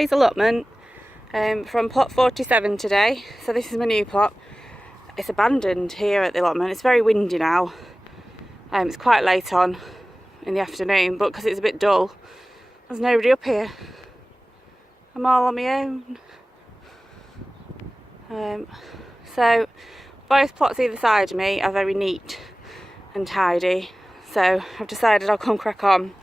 Today's allotment from plot 47 today. So this is my new plot. It's abandoned here at the allotment. It's very windy now. It's quite late on in the afternoon, but because it's a bit dull, there's nobody up here. I'm all on my own. So both plots either side of me are very neat and tidy. So I've decided I'll come crack on.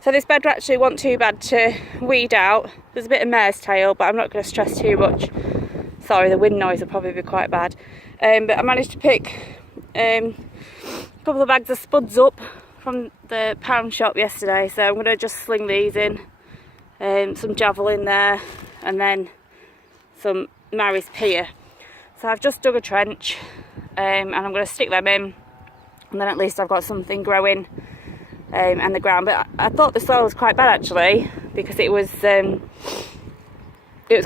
So this bed actually wasn't too bad to weed out. There's a bit of mare's tail, but I'm not going to stress too much. Sorry, the wind noise will probably be quite bad. But I managed to pick a couple of bags of spuds up from the pound shop yesterday. So I'm going to just sling these in. Some javelin there, and then some Mary's pier. So I've just dug a trench, and I'm going to stick them in. And then at least I've got something growing. And the ground, but I thought the soil was quite bad actually, because it was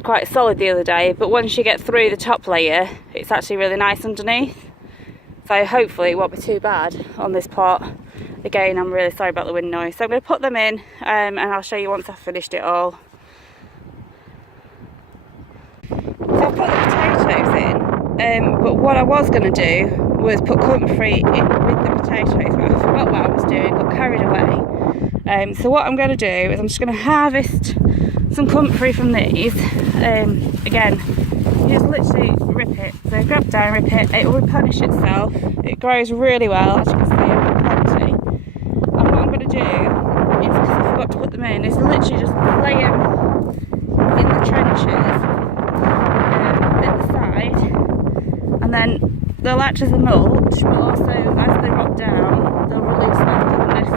quite solid the other day, but once you get through the top layer it's actually really nice underneath, so hopefully it won't be too bad on this plot. Again, I'm really sorry about the wind noise. So I'm going to put them in, and I'll show you once I've finished it all. So I've put the potatoes in, but what I was going to do was put comfry in with the potatoes, but I forgot what I was doing, got carried away. So what I'm going to do is I'm just going to harvest some comfry from these. Again, you just literally rip it, so grab down, rip it, it will replenish itself, it grows really well, as you can see I've got plenty. And what I'm going to do is, because I forgot to put them in, is literally just lay them in the trenches at the side, and then they'll act as a mulch, but also as they rot down they'll release that goodness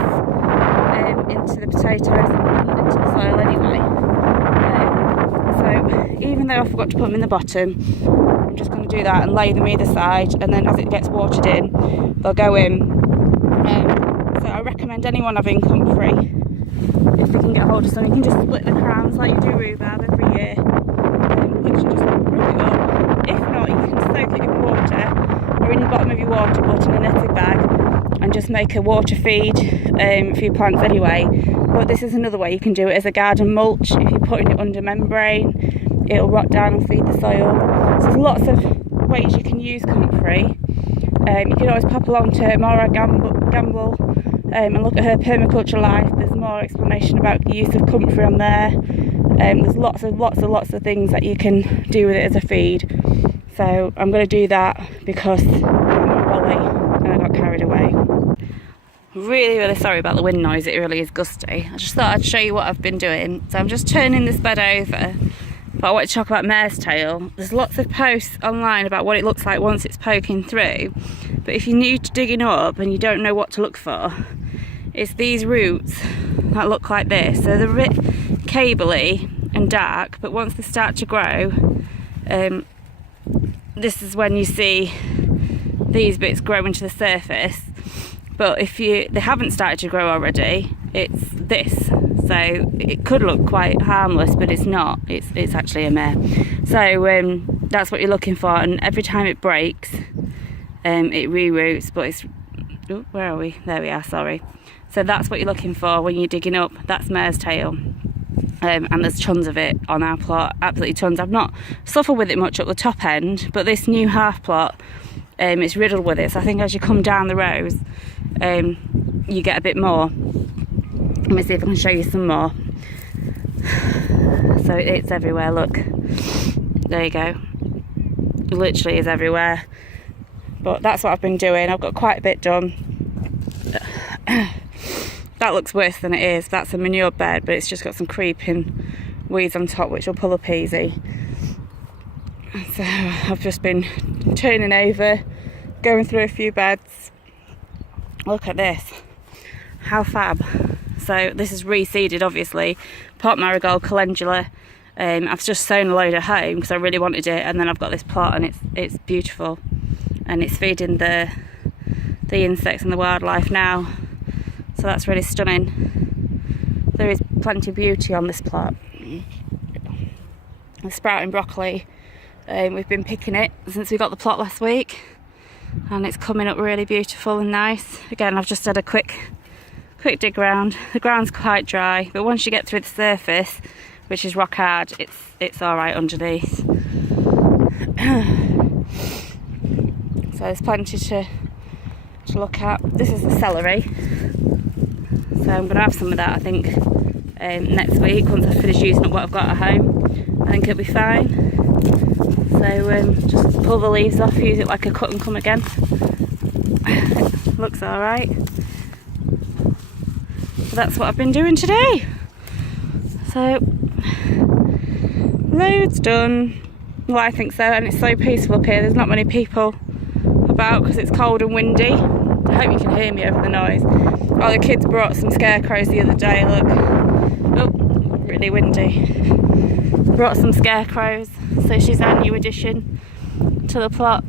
into the potatoes and into the soil anyway. So even though I forgot to put them in the bottom, I'm just going to do that and lay them either side, and then as it gets watered in they'll go in. So I recommend anyone having comfry, if they can get hold of some, you can just split the crowns like you do rhubarb every year. Literally just rip it up. If not, you can soak it in water, or in the bottom of your water pot in a netted bag, and just make a water feed for your plants anyway. But this is another way you can do it as a garden mulch. If you're putting it under membrane, it'll rot down and feed the soil. So there's lots of ways you can use comfry. You can always pop along to Maura Gamble and look at her Permaculture Life. There's more explanation about the use of comfry on there. There's lots of things that you can do with it as a feed. So I'm going to do that because I'm a Wally and I got carried away. Really sorry about the wind noise, it really is gusty. I just thought I'd show you what I've been doing. So I'm just turning this bed over, but I want to talk about mare's tail. There's lots of posts online about what it looks like once it's poking through, but if you're new to digging up and you don't know what to look for, it's these roots that look like this. So they're a bit cabley and dark, but once they start to grow, this is when you see these bits growing to the surface. But if they haven't started to grow already, it's this. So it could look quite harmless, but it's not. It's actually a mare. So that's what you're looking for, and every time it breaks, it re-roots. But it's, oh, where are we? There we are, sorry. So that's what you're looking for when you're digging up. That's mare's tail. And there's tons of it on our plot, absolutely tons. I've not suffered with it much up the top end, but this new half plot, it's riddled with it. So I think as you come down the rows, you get a bit more. Let me see if I can show you some more. So it's everywhere, look. There you go. It literally is everywhere. But that's what I've been doing. I've got quite a bit done. That looks worse than it is. That's a manure bed, but it's just got some creeping weeds on top, which will pull up easy. So I've just been turning over, going through a few beds. Look at this. How fab. So this is reseeded, obviously. Pot marigold, calendula. I've just sown a load at home because I really wanted it, and then I've got this plot, and it's beautiful. And it's feeding the insects and the wildlife now. So that's really stunning. There is plenty of beauty on this plot. The sprouting broccoli, we've been picking it since we got the plot last week, and it's coming up really beautiful and nice. Again, I've just had a quick dig round. The ground's quite dry, but once you get through the surface, which is rock hard, it's all right underneath. So there's plenty to look at. This is the celery, so I'm going to have some of that, I think, next week once I've finished using up what I've got at home. I think it'll be fine. So just pull the leaves off, use it like a cut and come again. Looks all right. So that's what I've been doing today. So loads done. Well, I think so, and it's so peaceful up here. There's not many people about because it's cold and windy. I hope you can hear me over the noise. Oh, the kids brought some scarecrows the other day, look. Oh, really windy. Brought some scarecrows, so she's our new addition to the plot.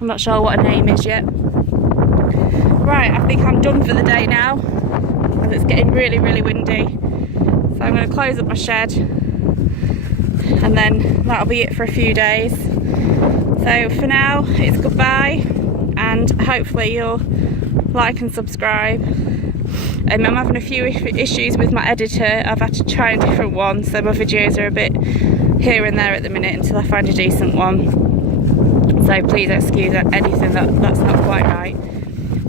I'm not sure what her name is yet. Right, I think I'm done for the day now, because it's getting really, really windy. So I'm going to close up my shed, and then that'll be it for a few days. So for now, it's goodbye, and hopefully you'll like and subscribe. I'm having a few issues with my editor. I've had to try a different one, so my videos are a bit here and there at the minute until I find a decent one. So please excuse anything that's not quite right.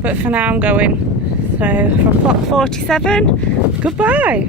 But for now I'm going. So from plot 47, goodbye.